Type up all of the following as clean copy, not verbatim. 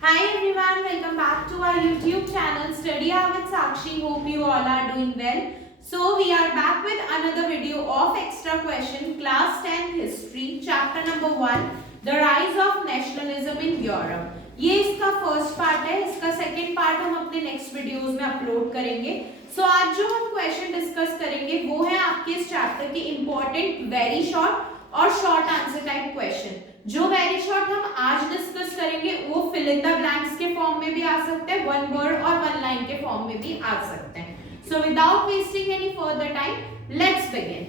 Hi everyone, welcome back to our YouTube channel Study Hour with Sakshi. Hope you all are doing well. So we are back with another video of extra question class 10 history chapter number 1 the rise of nationalism in Europe. ये इसका first part है, इसका second part हम अपने next videos में upload करेंगे. सो आज जो हम क्वेश्चन डिस्कस करेंगे वो है आपके इस चैप्टर के इंपॉर्टेंट वेरी शॉर्ट और शॉर्ट आंसर टाइप क्वेश्चन. जो वेरी शॉर्ट हम आज डिस्कस करेंगे वो फिल इन द ब्लैंक्स के फॉर्म में भी आ सकते हैं, वन वर्ड और वन लाइन के फॉर्म में भी आ सकते हैं. So without wasting any further time let's begin.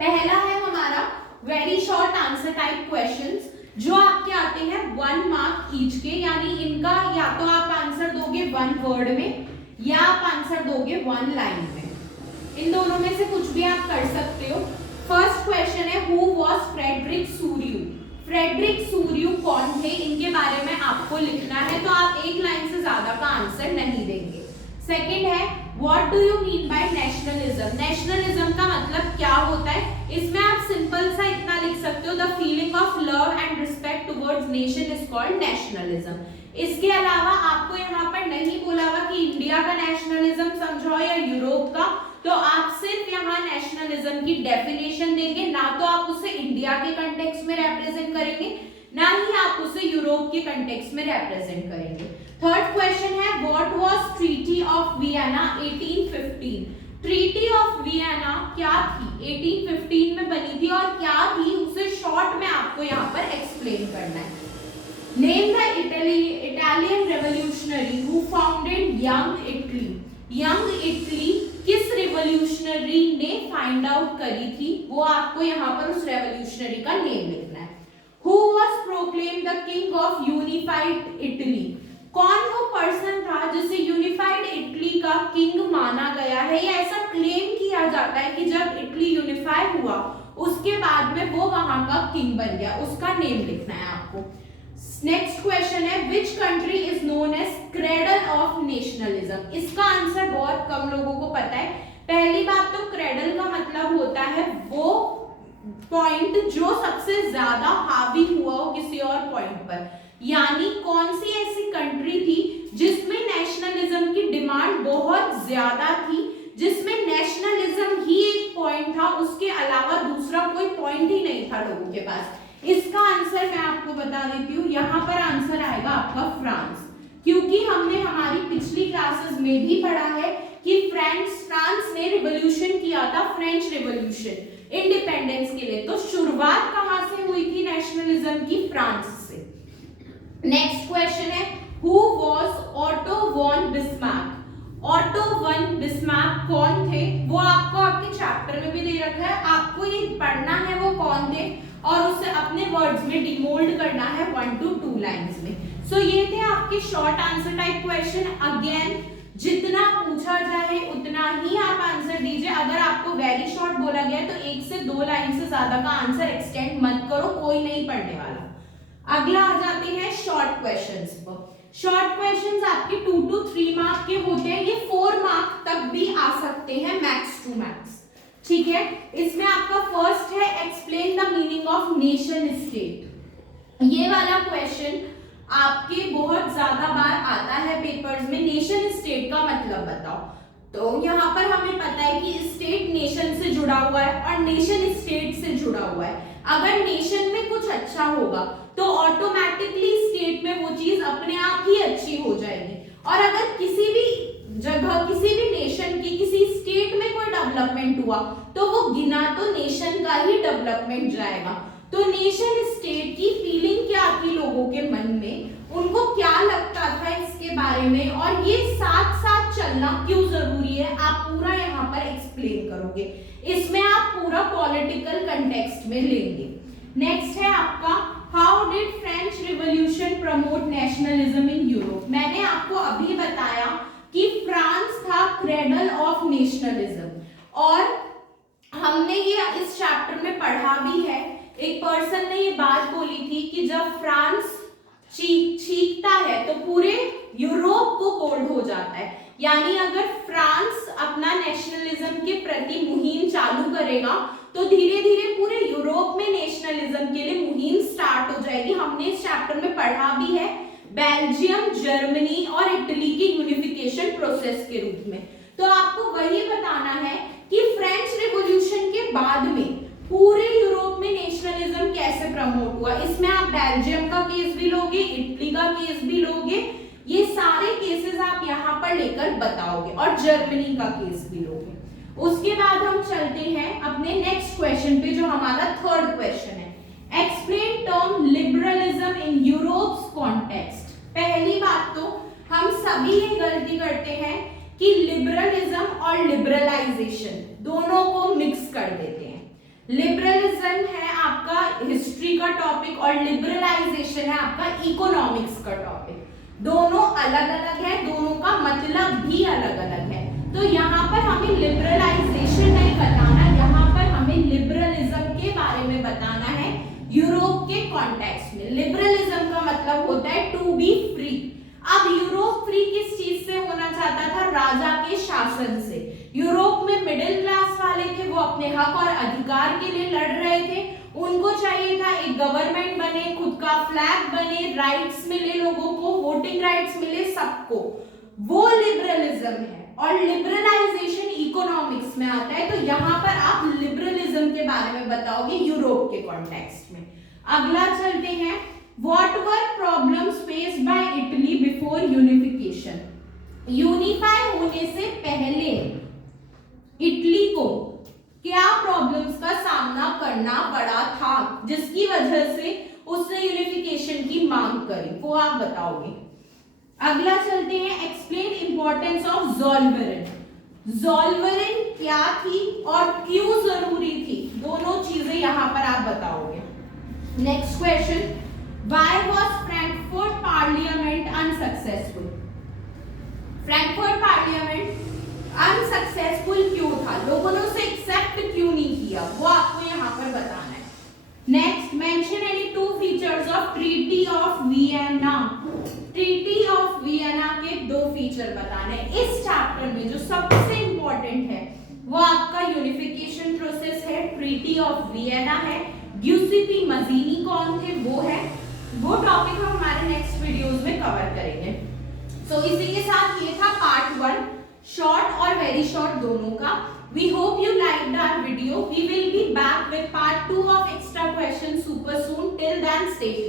पहला है हमारा very short answer type questions जो आपके आते हैं 1 मार्क ईच के, यानी इनका या तो आप आंसर दोगे 1 वर्ड में या आप आंसर दोगे 1 लाइन में. इन दोनों में से कुछ भी आप कर सकते हो. फर्स्ट क्वेश्चन है हु वाज फ्रेडरिक सूरियू. फ्रेडरिक सूरियू कौन थे, इनके बारे में आपको लिखना है, तो आप एक लाइन से ज्यादा का आंसर नहीं देंगे. सेकंड है what do you mean by nationalism. Nationalism का मतलब क्या होता है, इसमें आप सिंपल सा इतना लिख सकते हो the feeling of love and respect towards nation is called nationalism. इसके अलावा आपको यहाँ पर नहीं बोला हुआ कि इंडिया का नेशनलिज्म समझो या यूरोप का, तो आप सिर्फ यहाँ नेशनलिज्म की डेफिनेशन देंगे, ना तो आप उसे इंडिया के कंटेक्स्ट में रिप्रेजेंट करेंगे ना ही आप उसे यूरोप के कंटेक्स्ट में रिप्रेजेंट करेंगे. थर्ड क्वेश्चन है what was treaty of Vienna 1815. Treaty of Vienna क्या थी, 1815 में बनी थी और क्या थी उसे शॉर्ट में आपको यहाँ पर एक्सप्लेन करना है. Name the Italian revolutionary who founded young Italy. Young Italy किस रिवोल्यूशनरी ने फाइंड आउट करी थी, वो आपको यहाँ पर उस रेवोल्यूशनरी का नेम लिखना है. Who was proclaimed the king of unified Italy. कौन वो पर्सन था जिसे यूनिफाइड इटली का किंग माना गया है, या ऐसा क्लेम किया जाता है कि जब इटली यूनिफाई हुआ उसके बाद में वो वहां का किंग बन गया, उसका नेम लिखना है आपको. नेक्स्ट क्वेश्चन है which country is known as cradle of nationalism. इसका आंसर बहुत कम लोगों को पता है. पहली बात तो क्रेडल का मतलब होता है वो पॉइंट जो सबसे ज्यादा हावी हुआ हो किसी और पॉइंट पर, यानी कौन सी ऐसी कंट्री थी जिसमें नेशनलिज्म की डिमांड बहुत ज्यादा थी, जिसमें नेशनलिज्म ही एक पॉइंट था, उसके अलावा दूसरा कोई पॉइंट ही नहीं था लोगों के पास. इसका आंसर मैं आपको बता देती हूँ, यहाँ पर आंसर आएगा आपका फ्रांस, क्योंकि हमने हमारी पिछली क्लासेस में भी पढ़ा है कि फ्रांस ने रिवॉल्यूशन किया था, फ्रेंच रिवॉल्यूशन इंडिपेंडेंस के लिए. तो शुरुआत कहां से हुई थी नेशनलिज्म की, फ्रांस से. नेक्स्ट क्वेश्चन है who was Otto von Bismarck. Otto von Bismarck कौन थे, वो आपको आपके चैप्टर में भी दे रखा है, आपको ये पढ़ना है वो कौन थे और उसे अपने वर्ड्स में डिमोल्ड करना है 1 to 2 लाइंस में. सो ये थे आपके short answer type question. Again जितना पूछा जाए उतना ही आप आंसर दीजिए. अगर आपको वेरी शॉर्ट बोला गया तो 1 से 2 लाइन से ज्यादा का आंसर एक्सटेंड मत करो, कोई नहीं पढ़ने वाला. अगला आ जाते हैं शॉर्ट क्वेश्चंस पर. शॉर्ट क्वेश्चंस आपके 2 to 3 मार्क के होते हैं, ये 4 मार्क तक भी आ सकते हैं मैक्स टू मैक्स. ठीक है, इसमें आपका फर्स्ट है explain the meaning of nation state. ये वाला क्वेश्चन आपके बहुत ज्यादा बार आता है पेपर्स में. नेशन स्टेट का मतलब बताओ. तो यहाँ पर हमें पता है कि स्टेट नेशन से जुड़ा हुआ है और नेशन स्टेट से जुड़ा हुआ है. अगर नेशन में कुछ अच्छा होगा तो ऑटोमेटिकली स्टेट में वो चीज अपने आप ही अच्छी हो जाएगी. और अगर किसी भी जगह किसी भी नेशन की किसी स्टेट में कोई डेवलपमेंट हुआ तो वो गिना तो नेशन का ही डेवलपमेंट जाएगा. तो नेशन स्टेट की फीलिंग क्या थी लोगों के मन में, उनको क्या लगता था इसके बारे में, और ये साथ साथ चलना क्यों जरूरी है, आप पूरा यहाँ पर एक्सप्लेन करोगे. इसमें आप पूरा पॉलिटिकल कंटेक्स्ट में लेंगे. नेक्स्ट है आपका how did French revolution promote nationalism in Europe. मैंने आपको अभी बताया कि फ्रांस था क्रेडल ऑफ नेशनलिज्म, और हमने ये इस चैप्टर में पढ़ा भी है. एक पर्सन ने ये बात बोली थी कि जब फ्रांस चीखता है तो पूरे यूरोप को कोल्ड हो जाता है. यानी अगर फ्रांस अपना नेशनलिज्म के प्रति मुहिम चालू करेगा तो धीरे धीरे पूरे यूरोप में नेशनलिज्म के लिए मुहिम स्टार्ट हो जाएगी. हमने इस चैप्टर में पढ़ा भी है बेल्जियम, जर्मनी और इटली की यूनिफिकेशन प्रोसेस के रूप में। तो आपको वही बताना है कि फ्रेंच रिवॉल्यूशन के बाद में पूरे यूरोप में नेशनलिज्म कैसे प्रमोट हुआ। इसमें आप बेल्जियम का केस भी लोगे, इटली का केस भी लोगे, ये सारे केसेस आप यहाँ पर लेकर बताओगे, और जर्मनी का केस भी लोगे। उसके बाद हम चलते हैं अपने नेक्स्ट क्वेश्चन पे, जो हमारा थर्ड क्वेश्चन है। एक्सप्लेन टर्म लिबरलिज्म इन यूरोप्स कॉन्टेक्स्ट। पहली बात तो हम सभी ये गलती करते हैं कि लिबरलिज्म और लिबरलाइजेशन दोनों को मिक्स कर देते हैं। लिबरलिज्म है आपका हिस्ट्री का टॉपिक और लिबरलाइजेशन है आपका इकोनॉमिक्स का टॉपिक। दोनों अलग अलग है, दोनों का मतलब भी अलग अलग है। तो यहाँ पर हमें लिबरलाइजेशन नहीं बताना, यहाँ पर हमें लिबरलिज्म के बारे में बताना है यूरोप के कॉन्टेक्स्ट में। लिबरलिज्म का मतलब होता है टू बी फ्री। अब यूरोप फ्री किस चीज से होना चाहता था? राजा के शासन से। यूरोप में मिडिल क्लास वाले थे, वो अपने हक और अधिकार के लिए लड़ रहे थे। उनको चाहिए था एक गवर्नमेंट बने, खुद का फ्लैग बने, राइट्स मिले लोगों को, वोटिंग राइट्स मिले सबको। वो लिबरलिज्म है। और लिबरलाइजेशन इकोनॉमिक्स में आता है। तो यहाँ पर आप लिबरलिज्म के बारे में बताओगे यूरोप के कॉन्टेक्स्ट में। अगला चलते हैं, what were problems faced by Italy before unification. Unify होने से पहले इटली को क्या प्रॉब्लम्स का सामना करना पड़ा था, जिसकी वजह से उसने यूनिफिकेशन की मांग करी, वो आप बताओगे। अगला चलते हैं, एक्सप्लेन इंपॉर्टेंस ऑफ ज़ोलवेरन। ज़ोलवेरन क्या थी और क्यों जरूरी थी, दोनों चीजें यहां पर आप बताओगे। Next question, why was Frankfurt parliament unsuccessful. Frankfurt parliament unsuccessful क्यों था, लोगों ने उसे एक्सेप्ट क्यों नहीं किया, वो आपको यहाँ पर बताना है। Next, mention any two features of treaty of Vienna. Treaty of Vienna के दो फीचर बताने हैं। इस चैप्टर में जो सबसे इंपॉर्टेंट है वो आपका यूनिफिकेशन प्रोसेस है, ट्रीटी ऑफ वियना है। गियुसेप्पे मज़ीनी कौन थे, वो है, वो टॉपिक हम हमारे नेक्स्ट वीडियोस में कवर करेंगे। सो इसी के साथ ये था पार्ट 1, शॉर्ट और वेरी शॉर्ट दोनों का। We hope you liked our video. We will be back with part 2 of extra questions super soon. Till then, stay tuned.